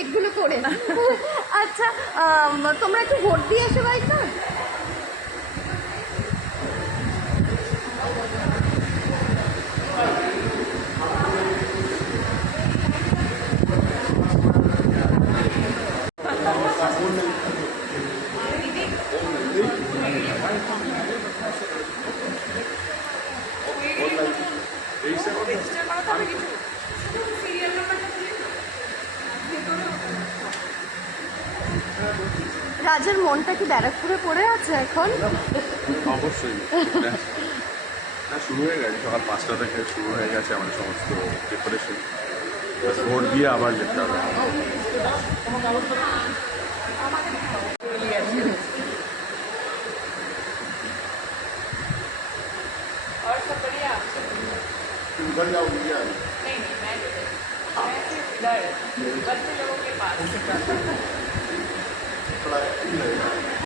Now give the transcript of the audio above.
এগুলো করে আচ্ছা, তোমরা একটু ভোট দিয়ে এসো ভাই তো। রাজের মনটা কি ব্যারাকপুরে পড়ে আছে এখন? অবশ্যই শুরু হয়ে গেছে, সকাল 5টা থেকে শুরু হয়ে গেছে আমাদের সমস্ত প্রিপারেশন। ভোট দিয়ে আবার যেতে হবে। और सब बढ़िया? उधर जाओ भैया। नहीं नहीं, मैं सिर्फ इधर बच्चे लोगों के पास। थोड़ा